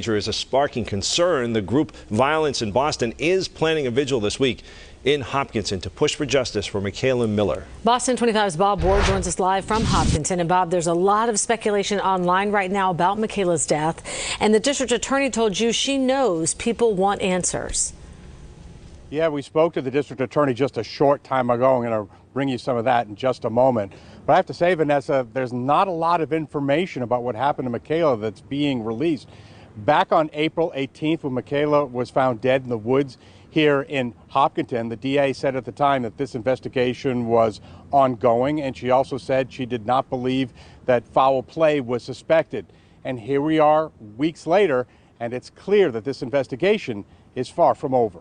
teenager is sparking concern. The group Violence in Boston is planning a vigil this week in Hopkinton to push for justice for Mikayla Miller. Boston 25's Bob Ward joins us live from Hopkinton. And Bob, there's a lot of speculation online right now about Mikayla's death. And the district attorney told you she knows people want answers. Yeah, we spoke to the district attorney just a short time ago. I'm going to bring you some of that in just a moment. But I have to say, Vanessa, there's not a lot of information about what happened to Mikayla that's being released. Back on April 18th, when Mikayla was found dead in the woods here in Hopkinton, the DA said at the time that this investigation was ongoing, and she also said she did not believe that foul play was suspected. And here we are weeks later, and it's clear that this investigation is far from over.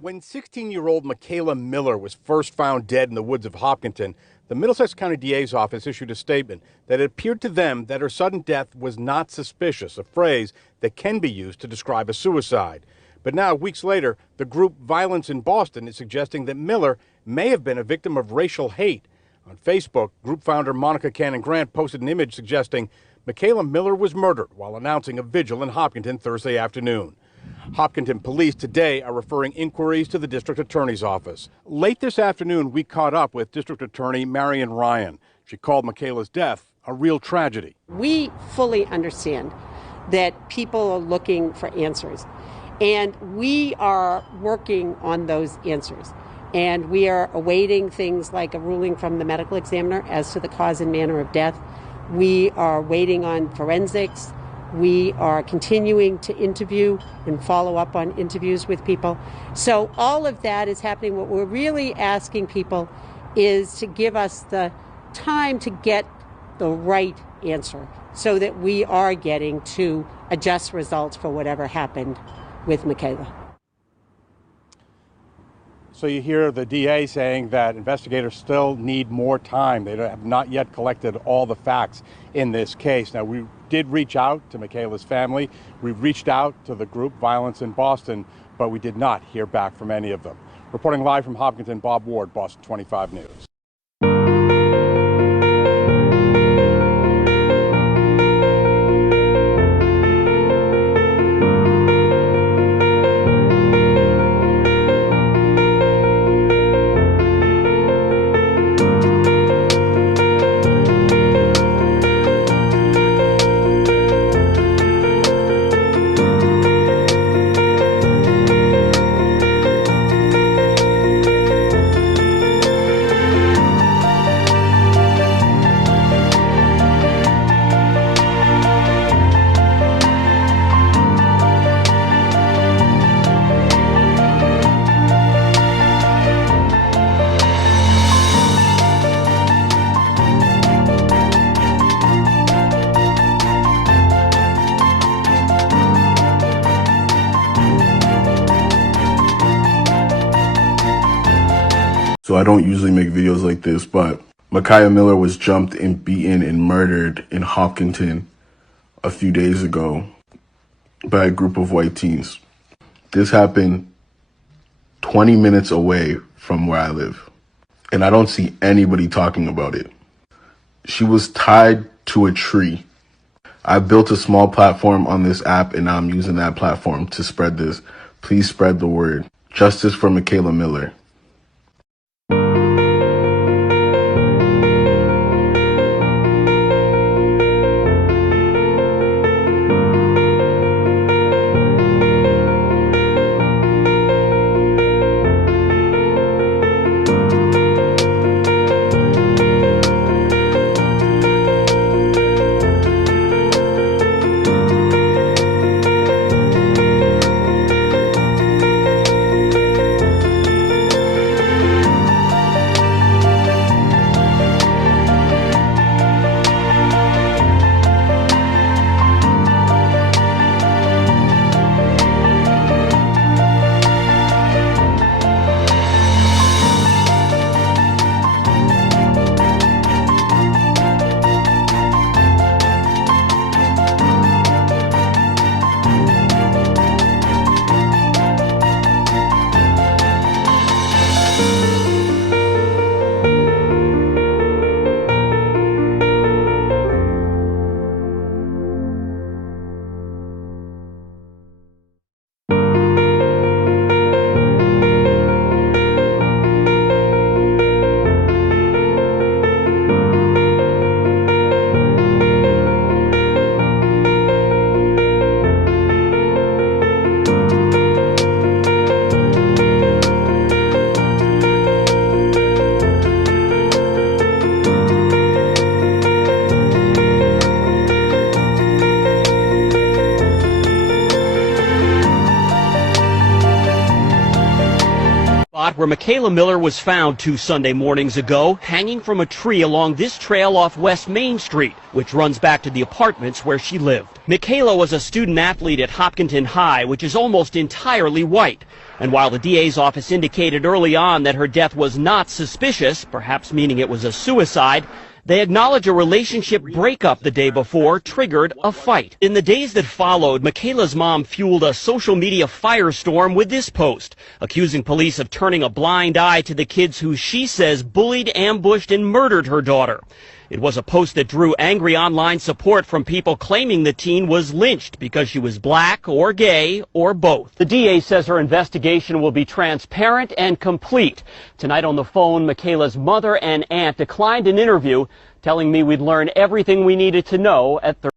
When 16-year-old Mikayla Miller was first found dead in the woods of Hopkinton, the Middlesex County DA's office issued a statement that it appeared to them that her sudden death was not suspicious, a phrase that can be used to describe a suicide. But now, weeks later, the group Violence in Boston is suggesting that Miller may have been a victim of racial hate. On Facebook, group founder Monica Cannon Grant posted an image suggesting Mikayla Miller was murdered while announcing a vigil in Hopkinton Thursday afternoon. Hopkinton police today are referring inquiries to the district attorney's office. Late this afternoon, we caught up with district attorney Marian Ryan. She called Mikayla's death a real tragedy. We fully understand that people are looking for answers, and we are working on those answers. And we are awaiting things like a ruling from the medical examiner as to the cause and manner of death. We are waiting on forensics. We are continuing to interview and follow up on interviews with people. So all of that is happening. What we're really asking people is to give us the time to get the right answer so that we are getting to a just result for whatever happened with Mikayla. So you hear the DA saying that investigators still need more time. They have not yet collected all the facts in this case. Now, we did reach out to Mikayla's family. We've reached out to the group Violence in Boston, but we did not hear back from any of them. Reporting live from Hopkinton, Bob Ward, Boston 25 News. So I don't usually make videos like this, but Mikayla Miller was jumped and beaten and murdered in Hopkinton a few days ago by a group of white teens. This happened 20 minutes away from where I live, and I don't see anybody talking about it. She was tied to a tree. I built a small platform on this app, and now I'm using that platform to spread this. Please spread the word. Justice for Mikayla Miller. where Mikayla Miller was found 2 Sunday mornings ago, hanging from a tree along this trail off West Main Street, which runs back to the apartments where she lived. Mikayla was a student athlete at Hopkinton High, which is almost entirely white. And while the DA's office indicated early on that her death was not suspicious, perhaps meaning it was a suicide, they acknowledge a relationship breakup the day before triggered a fight. In the days that followed, Mikayla's mom fueled a social media firestorm with this post, accusing police of turning a blind eye to the kids who she says bullied, ambushed, and murdered her daughter. It was a post that drew angry online support from people claiming the teen was lynched because she was black or gay or both. The DA says her investigation will be transparent and complete. Tonight on the phone, Mikayla's mother and aunt declined an interview, telling me we'd learn everything we needed to know at 30.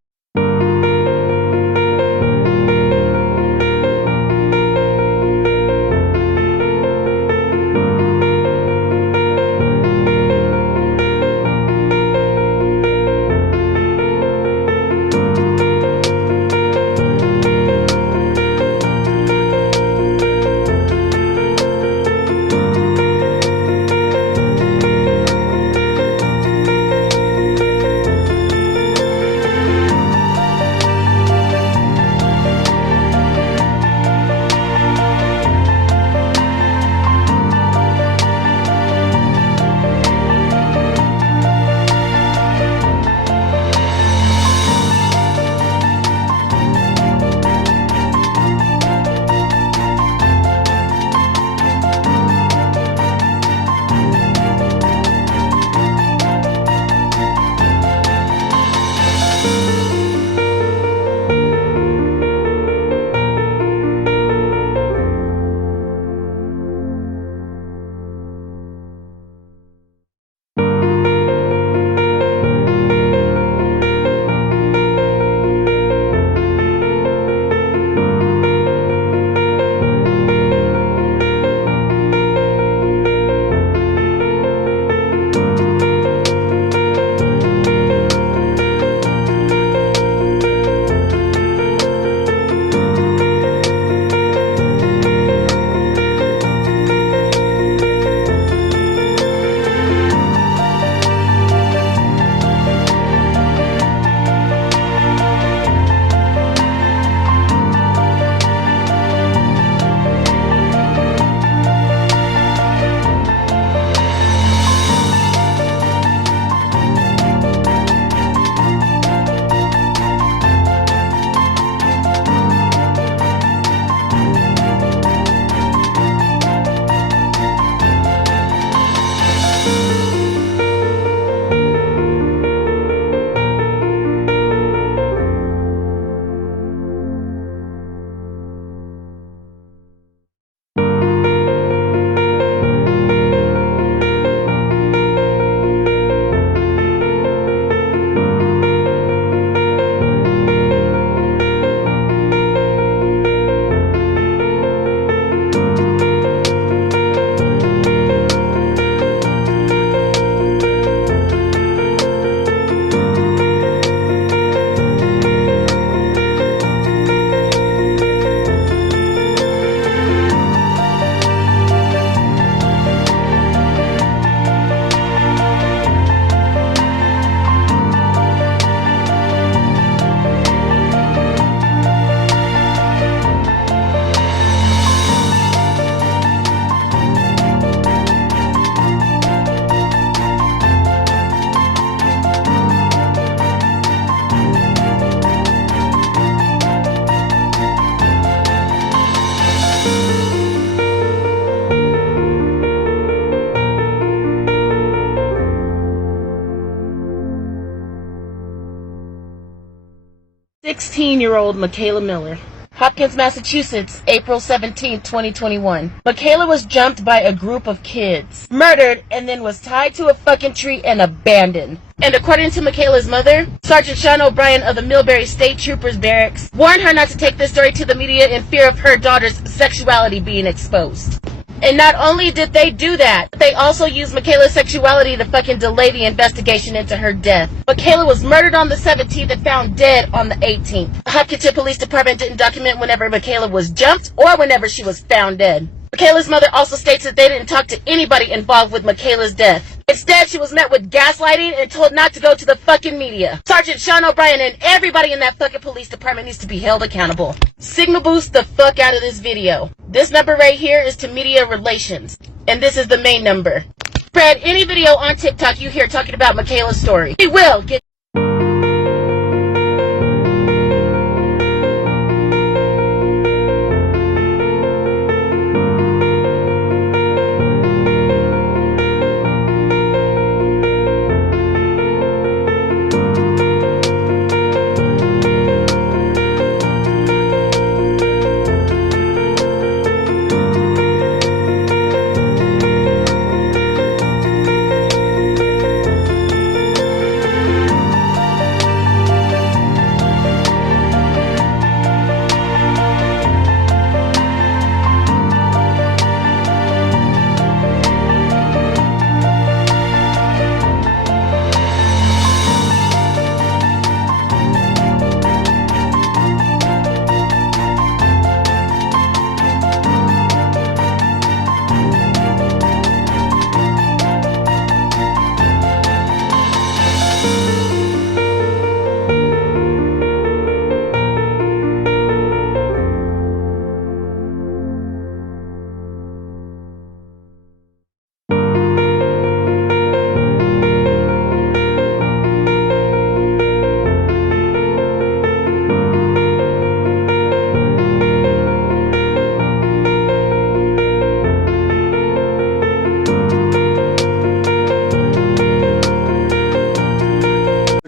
Sixteen-year-old Mikayla Miller. Hopkins, Massachusetts, April 17, 2021. Mikayla was jumped by a group of kids, murdered, and then was tied to a fucking tree and abandoned. And according to Mikayla's mother, Sergeant Sean O'Brien of the Millbury State Troopers Barracks warned her not to take this story to the media in fear of her daughter's sexuality being exposed. And not only did they do that, they also used Mikayla's sexuality to fucking delay the investigation into her death. Mikayla was murdered on the 17th and found dead on the 18th. The Hopkinton Police Department didn't document whenever Mikayla was jumped or whenever she was found dead. Mikayla's mother also states that they didn't talk to anybody involved with Mikayla's death. Instead, she was met with gaslighting and told not to go to the fucking media. Sergeant Sean O'Brien and everybody in that fucking police department needs to be held accountable. Signal boost the fuck out of this video. This number right here is to media relations, and this is the main number. Spread any video on TikTok you hear talking about Mikayla's story. We will get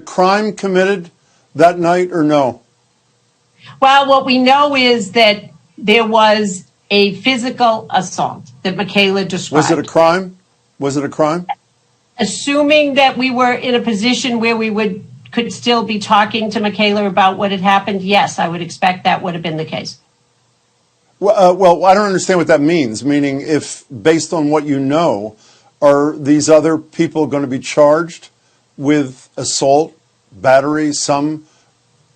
crime committed that night or no? Well, what we know is that there was a physical assault that Mikayla described. Was it a crime? Was it a crime? Assuming that we were in a position where we could still be talking to Mikayla about what had happened, yes, I would expect that would have been the case. Well, I don't understand what that means. Meaning, if based on what you know, are these other people going to be charged with assault, battery, some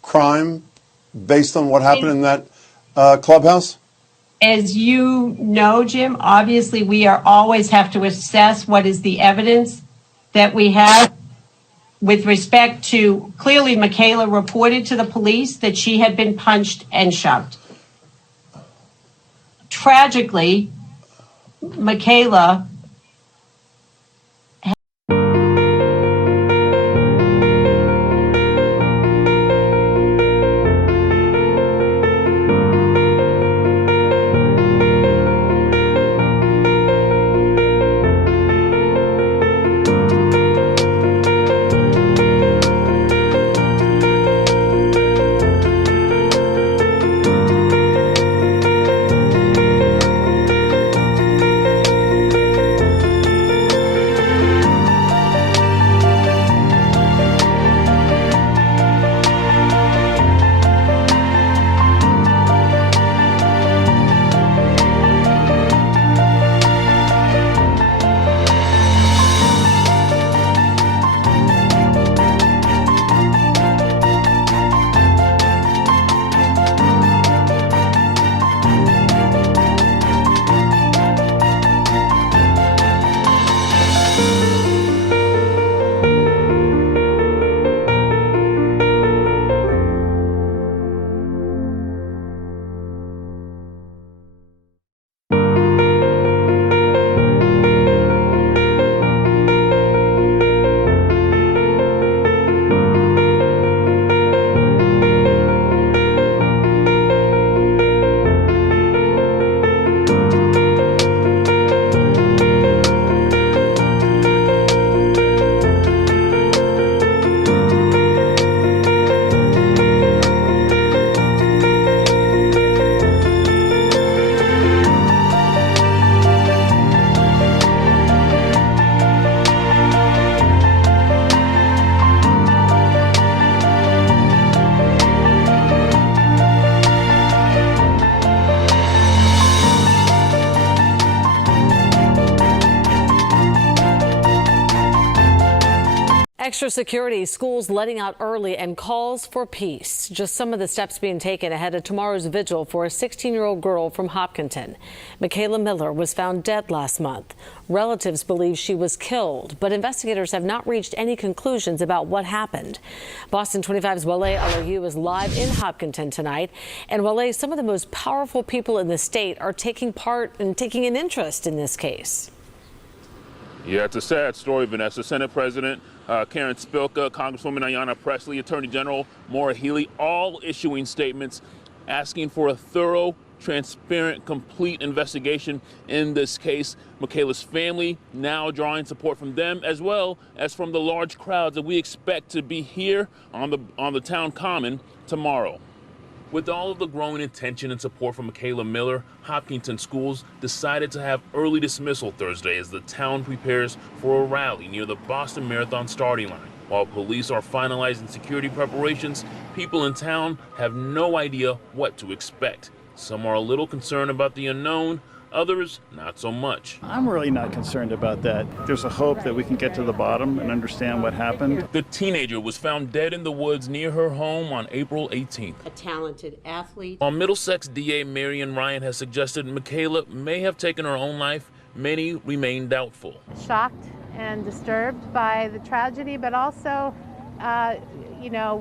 crime based on what happened in that clubhouse? As you know, Jim, obviously we are always have to assess what is the evidence that we have with respect to, clearly Mikayla reported to the police that she had been punched and shoved. Tragically, Mikayla Extra security, schools letting out early, and calls for peace. Just some of the steps being taken ahead of tomorrow's vigil for a 16-year-old girl from Hopkinton. Mikayla Miller was found dead last month. Relatives believe she was killed, but investigators have not reached any conclusions about what happened. Boston 25's Wale Alayu is live in Hopkinton tonight. And Wale, some of the most powerful people in the state are taking part and taking an interest in this case. Yeah, it's a sad story, Vanessa. Senate President Karen Spilka, Congresswoman Ayanna Pressley, Attorney General Maura Healey, all issuing statements asking for a thorough, transparent, complete investigation in this case. Mikayla's family now drawing support from them as well as from the large crowds that we expect to be here on the town common tomorrow. With all of the growing attention and support from Mikayla Miller, Hopkinton schools decided to have early dismissal Thursday as the town prepares for a rally near the Boston Marathon starting line. While police are finalizing security preparations, people in town have no idea what to expect. Some are a little concerned about the unknown, others not so much. I'm really not concerned about that. There's a hope that we can get to the bottom and understand what happened. The teenager was found dead in the woods near her home on April 18th. A talented athlete. While Middlesex DA Marian Ryan has suggested Mikayla may have taken her own life, many remain doubtful. Shocked and disturbed by the tragedy, but also,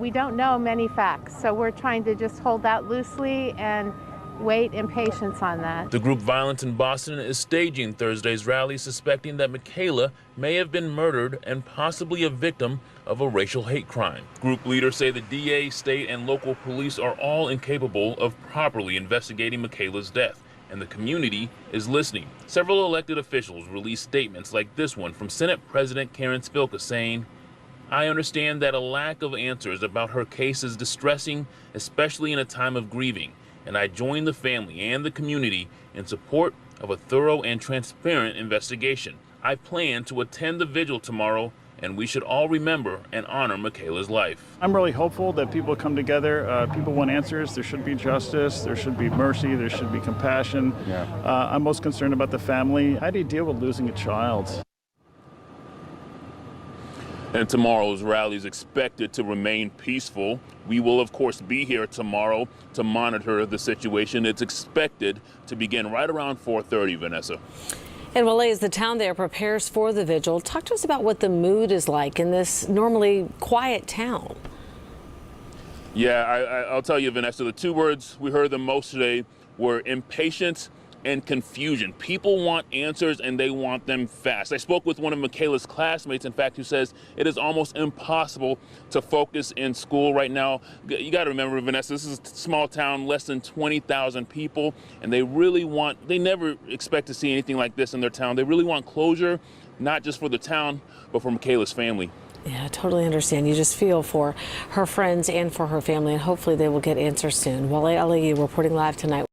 we don't know many facts. So we're trying to just hold out loosely and wait in patience on that. The group Violence in Boston is staging Thursday's rally, suspecting that Mikayla may have been murdered and possibly a victim of a racial hate crime. Group leaders say the DA, state, and local police are all incapable of properly investigating Mikayla's death, and the community is listening. Several elected officials released statements like this one from Senate President Karen Spilka saying, "I understand that a lack of answers about her case is distressing, especially in a time of grieving. And I join the family and the community in support of a thorough and transparent investigation. I plan to attend the vigil tomorrow, and we should all remember and honor Mikayla's life." I'm really hopeful that people come together. People want answers. There should be justice. There should be mercy. There should be compassion. I'm most concerned about the family. How do you deal with losing a child? And tomorrow's rally is expected to remain peaceful. We will, of course, be here tomorrow to monitor the situation. It's expected to begin right around 4:30, Vanessa. And Wale, as the town there prepares for the vigil, talk to us about what the mood is like in this normally quiet town. Yeah, I'll tell you, Vanessa, the two words we heard the most today were impatience and confusion. People want answers and they want them fast. I spoke with one of Mikayla's classmates, in fact, who says it is almost impossible to focus in school right now. You got to remember, Vanessa, this is a small town, less than 20,000 people, and they never expect to see anything like this in their town. They really want closure, not just for the town, but for Mikayla's family. Yeah, I totally understand. You just feel for her friends and for her family, and hopefully they will get answers soon. Wale Alayu reporting live tonight.